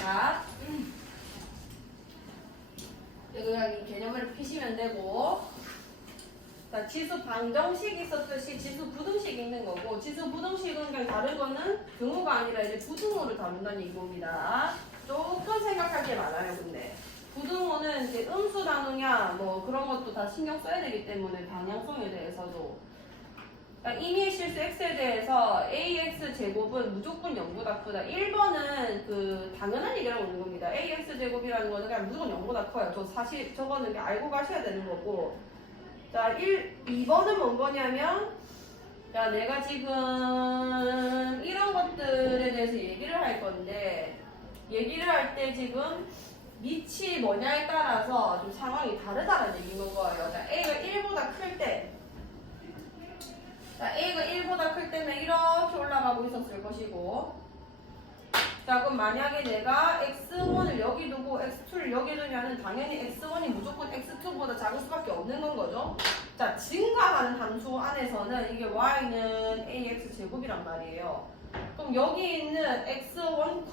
자, 그냥 이 개념을 피시면 되고, 자, 지수 방정식이 있었듯이 지수 부등식이 있는 거고, 지수 부등식은 그냥 다른 거는 등호가 아니라 이제 부등호를 다룬다는 얘기입니다. 조금 생각할 게 많아요, 근데. 부등호는 이제 음수 단위냐, 뭐 그런 것도 다 신경 써야 되기 때문에 방향성에 대해서도. 그러니까 임의의 실수 x에 대해서 ax 제곱은 무조건 0보다 크다. 1번은 그 당연한 얘기라고 있는 겁니다. ax 제곱이라는 거는 그냥 무조건 0보다 커요. 저 사실 저거는 알고 가셔야 되는 거고. 자, 2번은 뭔 거냐면, 자, 내가 지금 이런 것들에 대해서 얘기를 할 건데, 얘기를 할 때 지금 밑이 뭐냐에 따라서 좀 상황이 다르다는 얘기인 거예요. 자, A가 1보다 클 때, 자, A가 1보다 클 때는 이렇게 올라가고 있었을 것이고, 자, 그럼 만약에 내가 x1을 여기 두고 x2를 여기 두면은 당연히 x1이 무조건 x2보다 작을 수밖에 없는 건 거죠. 자, 증가하는 함수 안에서는 이게 y는 ax 제곱이란 말이에요. 그럼 여기 있는 x1,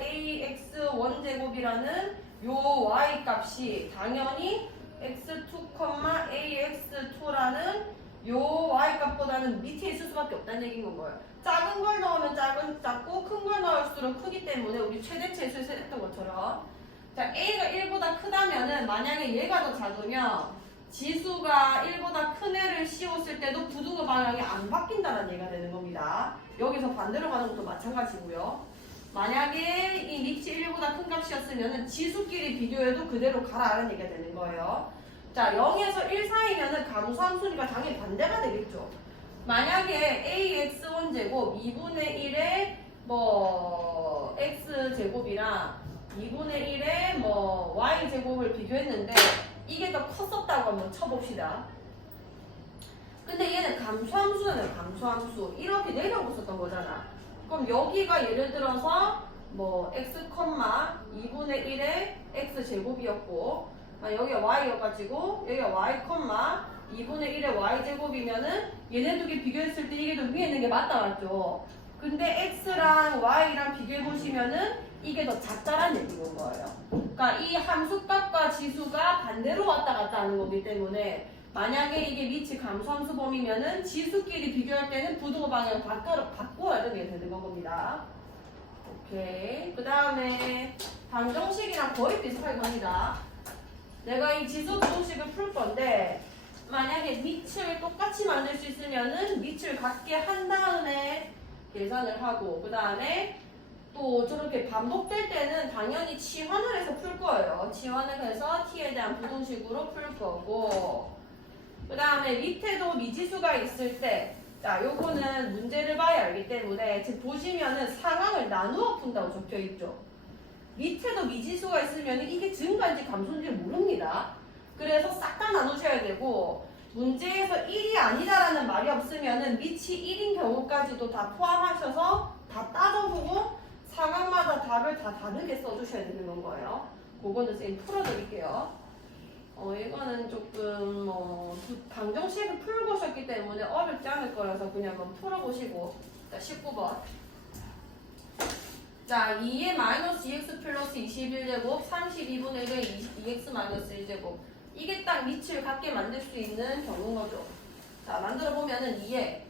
ax1 제곱이라는 요 y 값이 당연히 x2, ax2라는 요 y 값보다는 밑에 있을 수밖에 없다는 얘기인 거예요. 작은 걸 넣으면 작고 큰 걸 넣을수록 크기 때문에 우리 최대치에서 했던 것처럼, 자, a가 1보다 크다면은 만약에 얘가 더 작으면 지수가 1보다 큰 애를 씌웠을 때도 부등호 방향이 안 바뀐다는 얘기가 되는 겁니다. 여기서 반대로 가는 것도 마찬가지고요. 만약에 이 밑이 1보다 큰 값이었으면 지수끼리 비교해도 그대로 가라는 얘기가 되는 거예요. 자, 0에서 1 사이면은 감소함수니까 당연히 반대가 되겠죠. 만약에 ax1 제곱 2분의 1의 뭐 x 제곱이랑 2분의 1의 뭐 y 제곱을 비교했는데 이게 더 컸었다고 한번 쳐봅시다. 근데 얘는 감소함수잖아요. 감소함수. 이렇게 내려오고 있었던 거잖아. 그럼 여기가 예를 들어서 뭐 x, 2분의 1의 x 제곱이었고, 여기가 y여가지고 여기가 y, 2분의 1의 y제곱이면은 얘네 두 개 비교했을 때 이게 더 위에 있는 게 맞다 맞죠? 근데 x랑 y랑 비교해보시면은 이게 더 작다라는 얘기인 거예요. 그러니까 이 함수값과 지수가 반대로 왔다 갔다 하는 거기 때문에 만약에 이게 밑이 감소함수 범위면은 지수끼리 비교할 때는 부등호 방향 바꿔야 되는 겁니다. 오케이. 그 다음에 방정식이랑 거의 비슷할 겁니다. 내가 이 지수 부등식을 풀 건데 만약에 밑을 똑같이 만들 수 있으면은 밑을 같게 한 다음에 계산을 하고, 그 다음에 또 저렇게 반복될 때는 당연히 치환을 해서 풀 거예요. 치환을 해서 t에 대한 부등식으로 풀 거고, 그 다음에 밑에도 미지수가 있을 때, 자, 요거는 문제를 봐야 알기 때문에 지금 보시면은 상황을 나누어 푼다고 적혀 있죠. 밑에도 미지수가 있으면 이게 증가인지 감소인지 모릅니다. 그래서 싹 다 나누셔야 되고, 문제에서 1이 아니다라는 말이 없으면은 밑이 1인 경우까지도 다 포함하셔서 다 따져보고 상황마다 답을 다 다르게 써주셔야 되는 거예요. 그거는 선생님 풀어드릴게요. 이거는 조금 방정식을 풀고 오셨기 때문에 어렵지 않을 거라서 그냥 한번 풀어보시고. 자, 19번. 자, 2의 마이너스 2x 플러스 21제곱 32분의 1의 2x 마이너스 1제곱. 이게 딱 밑을 같게 만들 수 있는 경우인 거죠. 자, 만들어 보면은 2에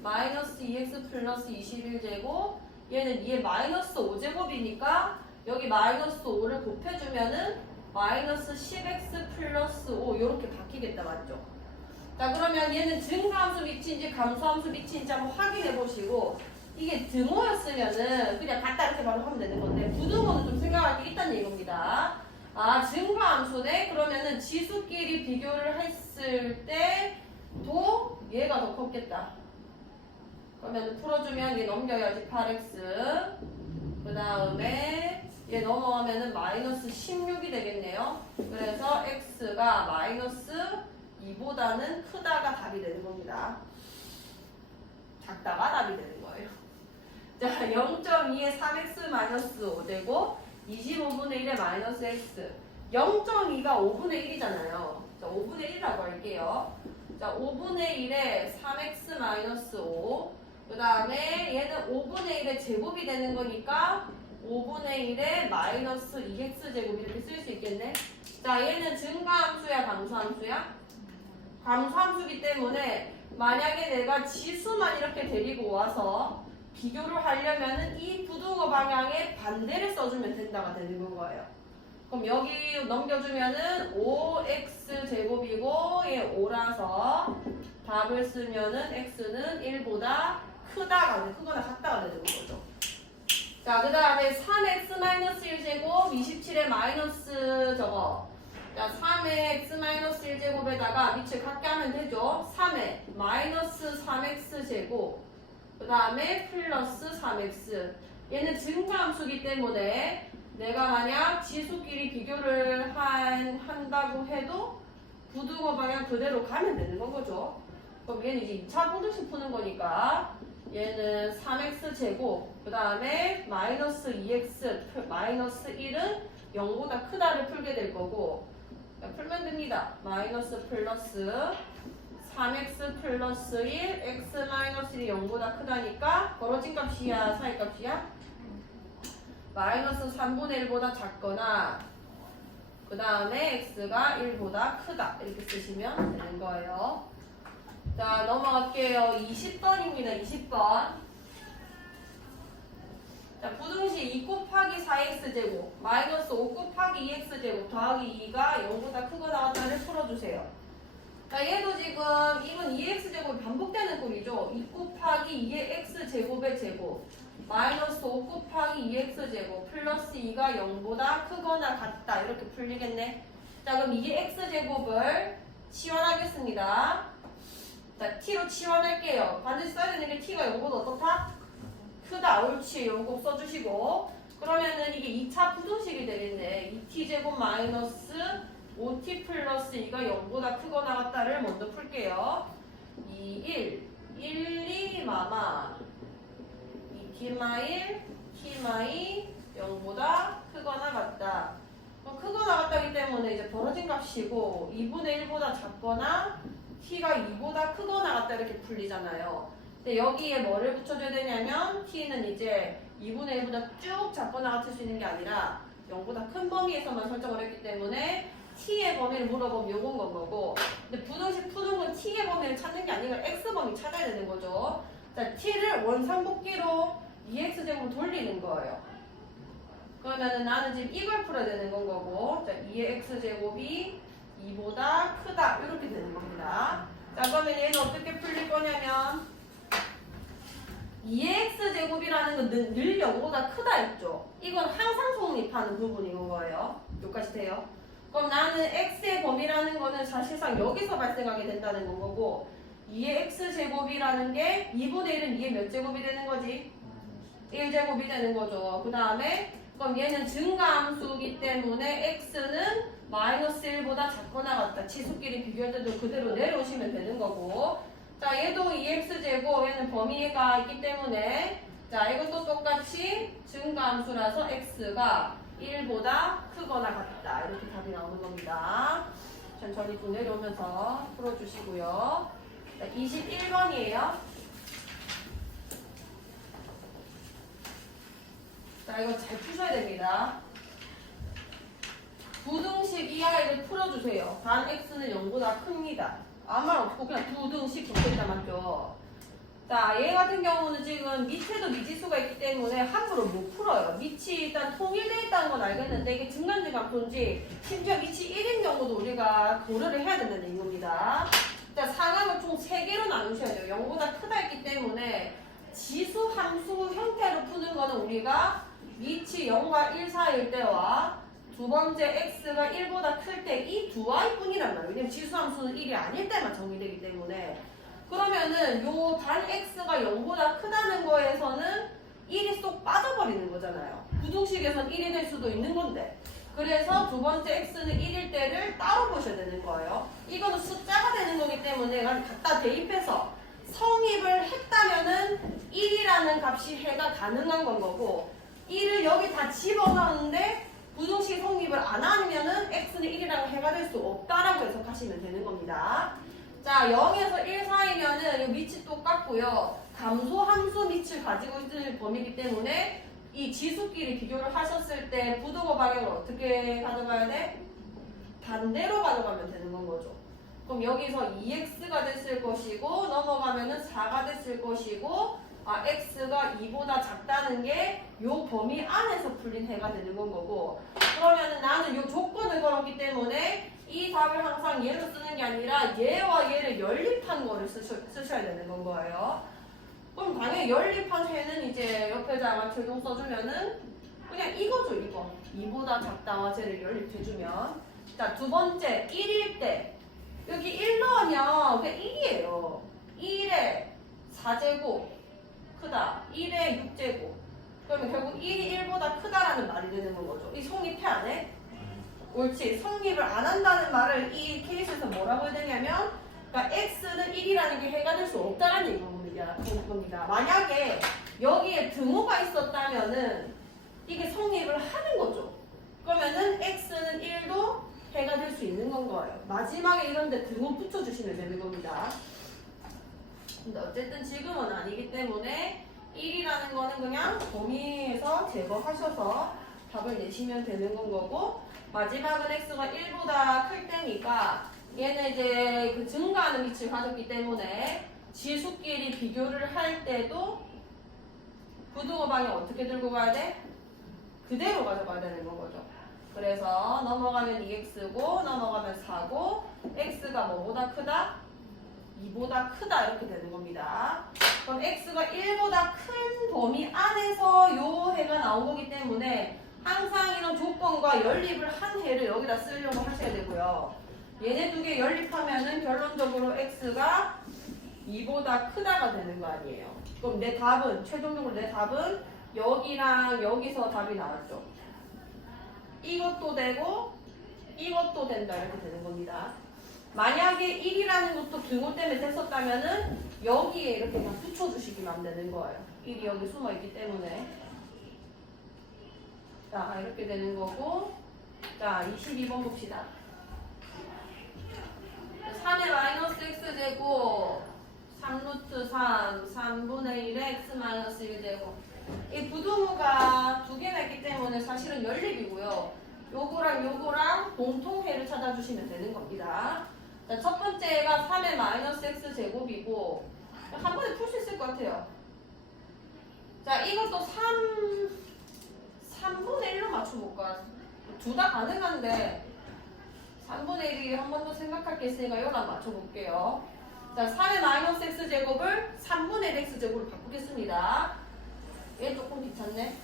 마이너스 2x 플러스 21제곱, 얘는 2의 마이너스 5제곱이니까 여기 마이너스 5를 곱해주면은 마이너스 10x 플러스 5 이렇게 바뀌겠다 맞죠? 자, 그러면 얘는 증가함수 밑인지 감소함수 밑인지 한번 확인해 보시고, 이게 등호였으면은 그냥 갖다 이렇게 바로 하면 되는 건데 부등호는 좀 생각할 게 있다는 얘기입니다. 아, 증가함수네? 그러면은 지수끼리 비교를 했을 때도 얘가 더 컸겠다. 그러면 풀어주면 얘 넘겨야지 8x. 그 다음에 얘 넘어가면은 마이너스 16이 되겠네요. 그래서 x가 마이너스 2보다는 크다가 답이 되는 겁니다. 작다가 답이 되는 거예요. 자, 0.2에 3x 마이너스 5 되고 25분의 1에 마이너스 x. 0.2가 5분의 1이잖아요. 자, 5분의 1이라고 할게요. 자, 5분의 1에 3x 마이너스 5. 그 다음에 얘는 5분의 1의 제곱이 되는 거니까 5분의 1에 마이너스 2x제곱 이렇게 쓸 수 있겠네. 자, 얘는 증가함수야, 감소함수야? 감소함수기 때문에 만약에 내가 지수만 이렇게 데리고 와서 비교를 하려면은 이 부등호 방향에 반대를 써주면 된다가 되는 거예요. 그럼 여기 넘겨주면은 5x제곱이고 얘 5라서 답을 쓰면은 x는 1보다 크거나 같다가 되는 거죠. 자, 그 다음에 3x-1제곱 27에 마이너스 저거. 자, 3의 x-1제곱에다가 밑을 같게 하면 되죠. 3에 마이너스 3x제곱 그 다음에 플러스 3x. 얘는 증가함수기 때문에 내가 만약 지수끼리 비교를 한다고 해도 부등호 방향 그대로 가면 되는 건 거죠. 그럼 얘는 이제 2차 부등식 푸는 거니까 얘는 3x제곱 그 다음에 마이너스 2x 마이너스 1은 0보다 크다를 풀게 될 거고 풀면 됩니다. 마이너스 플러스 3x 플러스 1 x 마이너스 1이 0보다 크다니까 벌어진 값이야 사이 값이야? 마이너스 3분의 1보다 작거나 그 다음에 x가 1보다 크다 이렇게 쓰시면 되는 거예요. 자, 넘어갈게요. 20번입니다. 20번. 자, 부등식 2 곱하기 4x제곱 마이너스 5 곱하기 2x제곱 더하기 2가 0보다 크거나 같다를 풀어주세요. 자, 얘도 지금 이건 2x제곱이 반복되는 꼴이죠. 2 곱하기 2의 x제곱의 제곱 마이너스 5 곱하기 2x제곱 플러스 2가 0보다 크거나 같다 이렇게 풀리겠네. 자, 그럼 이게 x제곱을 치환하겠습니다. 자, t로 치환할게요. 반드시 써야 되는 게 t가 0보다 어떻다? 크다. 옳지. 요거 꼭 써주시고 그러면은 이게 2차 부등식이 되겠네. 2t제곱 마이너스 5t 플러스 2가 0보다 크거나 같다를 먼저 풀게요. 2, 1, 2, 마마 2t마 1, t마 2 0보다 크거나 같다. 그럼 크거나 같다기 때문에 이제 벌어진 값이고 2분의 1보다 작거나 t가 2보다 크거나 같다 이렇게 풀리잖아요. 근데 여기에 뭐를 붙여줘야 되냐면 t는 이제 2분의 1보다 쭉 작거나 같을 수 있는 게 아니라 0보다 큰 범위에서만 설정을 했기 때문에 t의 범위를 물어보면 요건 건 거고 근데 부등식 푸는 건 t의 범위를 찾는 게 아니라 x 범위 찾아야 되는 거죠. 자, t를 원상복귀로 2x제곱으로 돌리는 거예요. 그러면은 나는 지금 이걸 풀어야 되는 건 거고 자, 2의 x제곱이 2보다 크다 이렇게 되는 겁니다. 자, 그러면 얘는 어떻게 풀릴 거냐면 2의 x제곱이라는 건 늘 0보다 크다 했죠. 이건 항상 성립하는 부분인 거예요. 여기까지 돼요. 그럼 나는 x의 범위라는 거는 사실상 여기서 발생하게 된다는 건 거고 2의 x제곱이라는 게 2분의 1은 2의 몇 제곱이 되는 거지? 1제곱이 되는 거죠. 그 다음에 그럼 얘는 증가함수이기 때문에 x는 마이너스 1보다 작거나 같다. 치수끼리 비교할 때도 그대로 내려오시면 되는 거고 자, 얘도 2x제곱 얘는 범위가 있기 때문에 자, 이것도 똑같이 증가함수라서 x가 1보다 크거나 같다. 이렇게 답이 나오는 겁니다. 천천히 좀 내려오면서 풀어주시고요. 자, 21번이에요. 자, 이거 잘 푸셔야 됩니다. 부등식 이하를 풀어주세요. 단 x는 0보다 큽니다. 아무 말 없고 그냥 부등식 붙겠다 맞죠? 자, 얘 같은 경우는 지금 밑에도 미지수가 있기 때문에 함부로 못 풀어요. 밑이 일단 통일되어 있다는 건 알겠는데 이게 중간중간표인지 심지어 밑이 1인 경우도 우리가 고려를 해야 된다는 얘기입니다. 자, 상함을 총 3개로 나누셔야 돼요. 0보다 크다 했기 때문에 지수 함수 형태로 푸는 거는 우리가 밑이 0과 1 사이일 때와 두 번째 x가 1보다 클 때 이 두 y 뿐이란 말이에요. 왜냐면 지수함수는 1이 아닐 때만 정의되기 때문에 그러면은 요 단 x가 0보다 크다는 거에서는 1이 쏙 빠져버리는 거잖아요. 부등식에선 1이 될 수도 있는 건데 그래서 두 번째 x는 1일 때를 따로 보셔야 되는 거예요. 이거는 숫자가 되는 거기 때문에 갖다 대입해서 성립을 했다면은 1이라는 값이 해가 가능한 건 거고 1을 여기 다 집어넣었는데 부등식 성립을 안 하면은 x는 1이라고 해가 될 수 없다라고 해석하시면 되는 겁니다. 자, 0에서 1 사이면은 이 밑이 똑같고요. 감소함수 밑을 가지고 있을 범위이기 때문에 이 지수끼리 비교를 하셨을 때 부등호 방향을 어떻게 가져가야 돼? 반대로 가져가면 되는 건 거죠. 그럼 여기서 2x가 됐을 것이고 넘어가면은 4가 됐을 것이고 x가 2보다 작다는 게 요 범위 안에서 풀린 해가 되는 건 거고 그러면은 나는 요 조건을 걸었기 때문에 이 답을 항상 얘로 쓰는 게 아니라 얘와 얘를 연립한 거를 쓰셔야 되는 건 거예요. 그럼 당연히 연립한 해는 이제 옆에다가 최종 써주면은 그냥 이거죠 이거 2보다 작다와 쟤를 연립해주면 자 두 번째 1일 때 여기 1 넣으면 그냥 1이에요 1에 4제곱 크다 1에 6제곱 그러면 결국 1이 1보다 크다라는 말이 되는 거죠. 이 성립해 안 해? 옳지. 성립을 안 한다는 말을 이 케이스에서 뭐라고 해야 되냐면 그러니까 x는 1이라는 게 해가 될 수 없다라는 얘기입니다. 만약에 여기에 등호가 있었다면은 이게 성립을 하는 거죠. 그러면은 x는 1도 해가 될 수 있는 건 거예요. 마지막에 이런데 등호 붙여주시면 되는 겁니다. 근데 어쨌든 지금은 아니기 때문에 1이라는 거는 그냥 범위에서 제거하셔서 답을 내시면 되는 건 거고 마지막은 x가 1보다 클 때니까 얘는 이제 그 증가하는 위치를 가졌기 때문에 지수끼리 비교를 할 때도 부등호 방향 어떻게 들고 가야 돼? 그대로 가져가야 되는 거죠. 그래서 넘어가면 2x고 넘어가면 4고 x가 뭐보다 크다? 2보다 크다 이렇게 되는 겁니다. 그럼 x가 1보다 큰 범위 안에서 요 해가 나온 거기 때문에 항상 이런 조건과 연립을 한 해를 여기다 쓰려고 하셔야 되고요. 얘네 두 개 연립하면은 결론적으로 x가 2보다 크다가 되는 거 아니에요. 그럼 내 답은 최종적으로 내 답은 여기랑 여기서 답이 나왔죠. 이것도 되고 이것도 된다 이렇게 되는 겁니다. 만약에 1이라는 것도 등호 때문에 됐었다면은 여기에 이렇게 그냥 붙여주시기만 되는 거예요. 1이 여기 숨어있기 때문에. 자, 이렇게 되는 거고. 자, 22번 봅시다. 3의 마이너스 x제곱 3루트 3, 3분의 1의 x 마이너스 1제곱. 이 부등호가 두 개나 있기 때문에 사실은 연립이고요. 요거랑 요거랑 공통해를 찾아주시면 되는 겁니다. 자, 첫 번째가 3의 마이너스 x제곱이고 한 번에 풀 수 있을 것 같아요. 자, 이것도 3분의 1로 맞춰볼까? 둘 다 가능한데 3분의 1이 한 번 더 생각할 게 있으니까 이거랑 맞춰볼게요. 자, 3의 마이너스 x제곱을 3분의 1 x제곱으로 바꾸겠습니다. 얘 조금 귀찮네.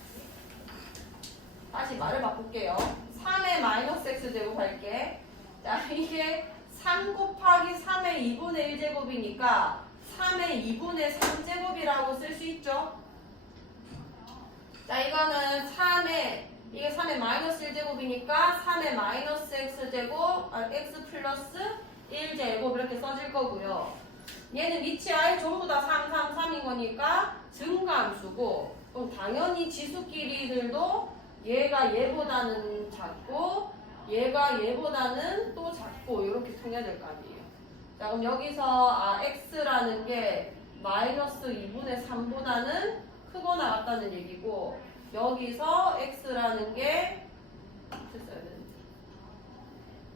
다시 말을 바꿀게요. 3의 마이너스 x제곱 할게. 자, 이게 3 곱하기 3의 2분의 1제곱이니까 3의 2분의 3제곱이라고 쓸 수 있죠? 자, 이거는 3의 3의 마이너스 1제곱이니까 3의 마이너스 x제곱, x 플러스 1제곱 이렇게 써질 거고요. 얘는 위치 아예 전부 다 3, 3, 3인 거니까 증가함수고 그럼 당연히 지수끼리들도 얘가 얘보다는 작고 얘가 얘보다는 또 작고 이렇게 통해야 될 거 아니에요. 자, 그럼 여기서 x라는 게 마이너스 2분의 3보다는 크거나 같다는 얘기고 여기서 x라는 게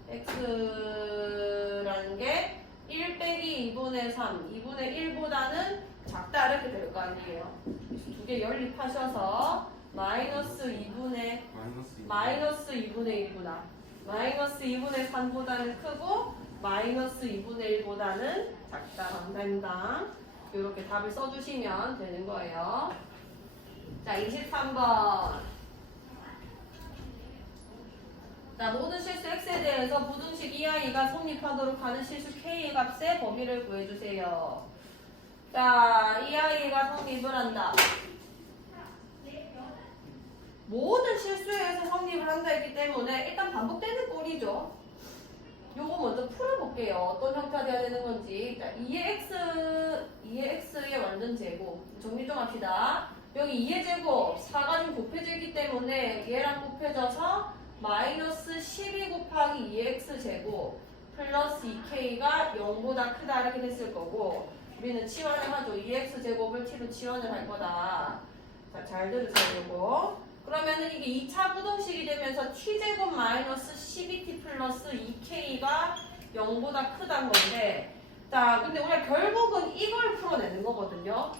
x라는 게 1 빼기 2분의 3, 2분의 1보다는 작다 이렇게 될 거 아니에요. 두 개 연립하셔서 마이너스 2분의 1이구나. 마이너스 2분의 3보다는 크고 마이너스 2분의 1보다는 작다. 방당당 이렇게 답을 써주시면 되는 거예요. 자, 23번. 자, 모든 실수 x에 대해서 부등식 EI가 성립하도록 하는 실수 K의 값의 범위를 구해주세요. 자, EI가 성립을 한다. 모든 실수에서 성립을 한다 했기 때문에 일단 반복되는 꼴이죠. 요거 먼저 풀어볼게요. 어떤 형태가 돼야 되는 건지. 자, 2의 x의 완전 제곱. 정리 좀 합시다. 여기 2의 제곱 4가 좀 곱해져 있기 때문에 얘랑 곱해져서 마이너스 12 곱하기 2의 x제곱 플러스 2k가 0보다 크다 이렇게 됐을 거고 우리는 치환을 하죠. 2x 제곱을 t로 치환을 할 거다. 자, 잘 들으세요, 요거. 그러면은 이게 2차 부등식이 되면서 t제곱 마이너스 12t 플러스 2k가 0보다 크다는 건데, 자, 근데 우리가 결국은 이걸 풀어내는 거거든요.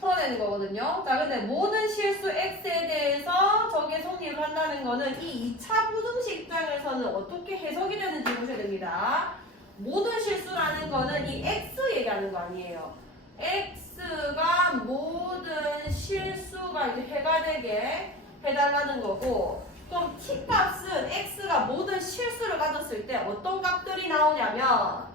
풀어내는 거거든요. 자, 근데 모든 실수 x에 대해서 저게 성립을 한다는 거는 이 2차 부등식 입장에서는 어떻게 해석이 되는지 보셔야 됩니다. 모든 실수라는 거는 이 x 얘기하는 거 아니에요. x가 모든 실수가 이제 해가 되게 해달라는 거고, 그럼 t 값은 x가 모든 실수를 가졌을 때 어떤 값들이 나오냐면,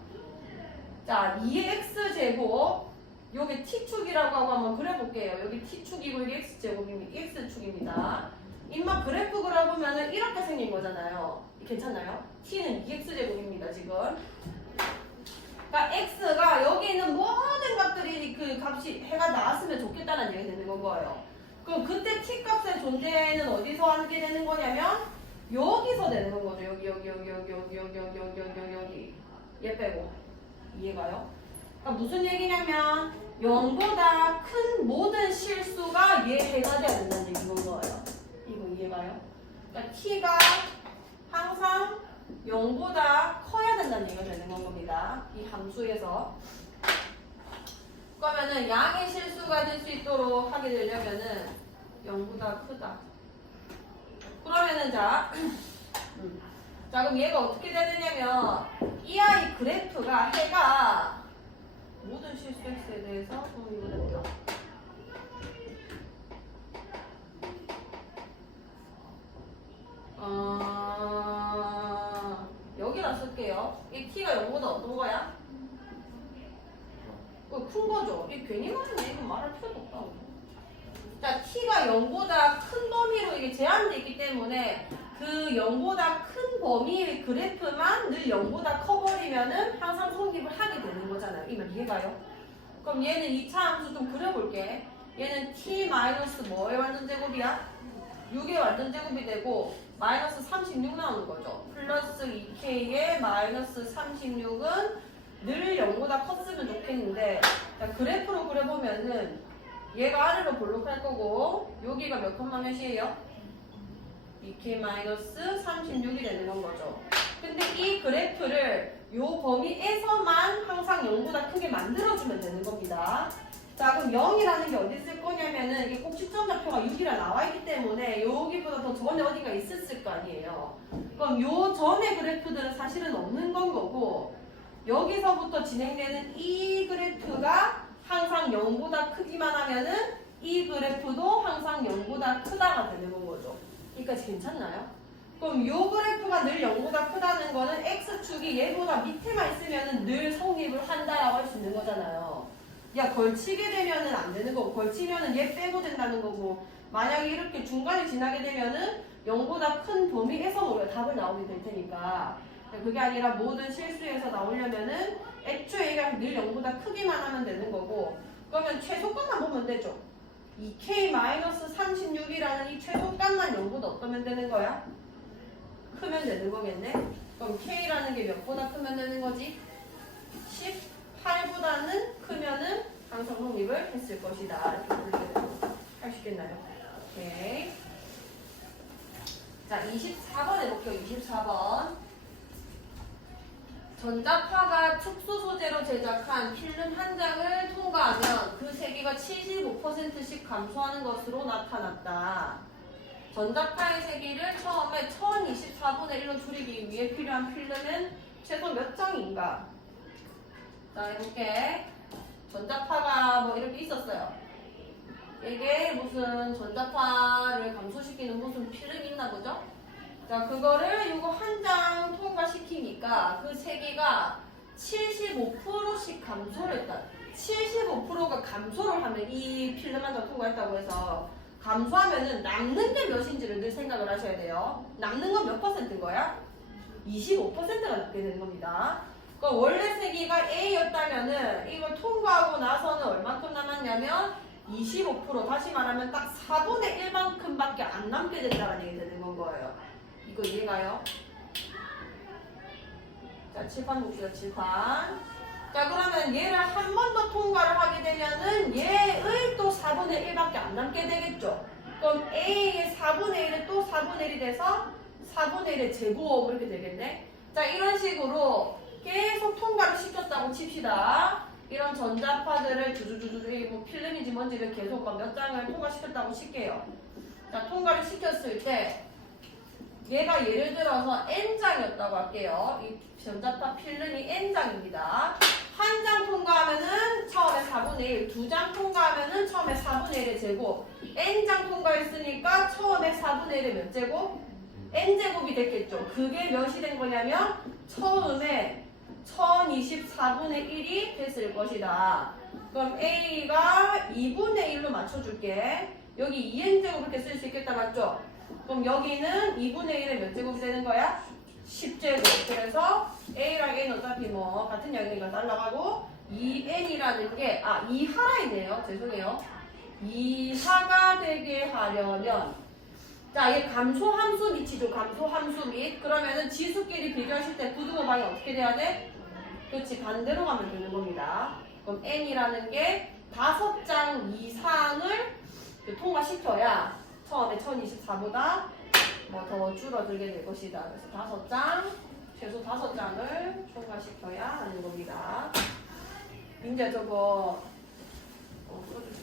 자, 2x 제곱, 요게 t축이라고 하고 한번 그려볼게요. 여기 t축이고 여기 x제곱입니다. x축입니다. 인마 그래프 그려보면은 이렇게 생긴 거잖아요. 괜찮나요? t는 2x제곱입니다, 지금. 그러니까 x가 여기 있는 모든 값들이 그 값이 해가 나왔으면 좋겠다는 얘기 되는 건 거예요. 그럼 그때 t 값의 존재는 어디서 하게 되는 거냐면 여기서 되는 건 거죠. 여기 얘 빼고. 이해가요? 그러니까 무슨 얘기냐면 0보다 큰 모든 실수가 얘 해가 돼야 된다는 얘기인 거예요. 이거 이해가요? 그러니까 t가 항상 0보다 커야 된다는 얘기가 되는 겁니다. 이 함수에서. 그러면은 양의 실수가 될 수 있도록 하게 되려면은 0보다 크다. 그러면은 자, 자 그럼 얘가 어떻게 되느냐면 이 아이 그래프가 해가 모든 실수 x에 대해서 성립을 된다. 여기다 쓸게요. 이 t가 0보다 어떤 거야? 큰 거죠. 이 괜히 말했네. 이건 말할 필요도 없다고. 자, t가 0보다 큰 범위로 이게 제한되어 있기 때문에 그 0보다 큰 범위의 그래프만 늘 0보다 커버리면은 항상 성립을 하게 되는 거잖아요. 이 말 이해가요? 그럼 얘는 2차 함수 좀 그려볼게. 얘는 t 마이너스 뭐의 완전 제곱이야? 6의 완전 제곱이 되고 마이너스 36 나오는 거죠. 플러스 2k의 마이너스 36은 늘 0보다 컸으면 좋겠는데, 자, 그래프로 그려보면은 얘가 아래로 볼록할 거고 여기가 몇 콤마 몇이에요? 2k 마이너스 36이 되는 건 거죠. 근데 이 그래프를 요 범위에서만 항상 0보다 크게 만들어주면 되는 겁니다. 자, 그럼 0이라는 게 어디 있을 거냐면은 이게 꼭 시점좌표가 6이라 나와 있기 때문에 여기보다 더 전에 어디가 있었을 거 아니에요. 그럼 요 전에 그래프들은 사실은 없는 건 거고 여기서부터 진행되는 이 그래프가 항상 0보다 크기만 하면은 이 그래프도 항상 0보다 크다가 되는 건 거죠. 여기까지 괜찮나요? 그럼 요 그래프가 늘 0보다 크다는 거는 x축이 얘보다 밑에만 있으면은 늘 성립을 한다라고 할 수 있는 거잖아요. 야, 걸치게 되면은 안 되는 거고, 걸치면은 얘 빼고 된다는 거고, 만약에 이렇게 중간에 지나게 되면은 0보다 큰 범위에서 우리가 답을 나오게 될 테니까. 그게 아니라 모든 실수에서 나오려면은 애초에 얘가 늘 0보다 크기만 하면 되는 거고, 그러면 최소값만 보면 되죠. 2k-36이라는 이 최소값만 0보다 어떠면 되는 거야? 크면 되는 거겠네? 그럼 k라는 게 몇보다 크면 되는 거지? 18보다는 크면은 항상 성립을 했을 것이다. 이렇게 할 수 있겠나요? 오케이. 자, 24번 해볼게요. 24번. 전자파가 특수 소재로 제작한 필름 한 장을 통과하면 그 세기가 75%씩 감소하는 것으로 나타났다. 전자파의 세기를 처음에 1024분의 1로 줄이기 위해 필요한 필름은 최소 몇 장인가? 자, 해볼게. 전자파가 뭐 이렇게 있었어요. 이게 무슨 전자파를 감소시키는 무슨 필름이 있나 보죠? 자, 그거를 이거 한 장 통과시키니까 그 세기가 75%씩 감소를 했다. 75%가 감소를 하면 이 필름 한 장 통과했다고 해서 감소하면은 남는 게 몇인지를 늘 생각을 하셔야 돼요. 남는 건 몇 퍼센트인 거야? 25%가 남게 되는 겁니다. 그러니까 원래 세기가 A였다면은 이걸 통과하고 나서는 얼만큼 남았냐면 25%, 다시 말하면 딱 4분의 1만큼밖에 안 남게 된다는 얘기 되는 건 거예요. 이거 이해가요? 자, 칠판 봅시다. 칠판. 자, 그러면 얘를 한 번 더 통과를 하게 되면은 얘의 또 4분의 1밖에 안 남게 되겠죠. 그럼 A의 4분의 1은 또 4분의 1이 돼서 4분의 1의 제곱 이렇게 되겠네. 자, 이런 식으로 계속 통과를 시켰다고 칩시다. 이런 전자파들을 주주주주 뭐 필름인지 뭔지를 계속 몇 장을 통과시켰다고 칠게요. 자, 통과를 시켰을 때 얘가 예를 들어서 N장이었다고 할게요. 이 전자파 필름이 N장입니다. 한 장 통과하면은 처음에 4분의 1, 두 장 통과하면은 처음에 4분의 1의 제곱, N장 통과했으니까 처음에 4분의 1의 몇 제곱? N제곱이 됐겠죠. 그게 몇이 된 거냐면 처음에 1024분의 1이 됐을 것이다. 그럼 A가 2분의 1로 맞춰줄게. 여기 2N제곱 이렇게 쓸 수 있겠다, 맞죠? 그럼 여기는 2분의 1의 몇 제곱이 되는 거야? 10제곱. 그래서 A랑 N 어차피 뭐 같은 양이니까 날라가고 2N이라는 게 2하라 있네요. 죄송해요. 2하가 되게 하려면 자, 얘 감소함수 밑이죠. 감소함수 밑. 그러면은 지수끼리 비교하실 때 부등호 방이 어떻게 돼야 돼? 그렇지. 반대로 가면 되는 겁니다. 그럼 N이라는 게 5장 이상을 통과시켜야 처음에 1024보다 뭐 더 줄어들게 될 것이다. 그래서 5장, 최소 5장을 통과시켜야 하는 겁니다. 이제 저거 써주세요.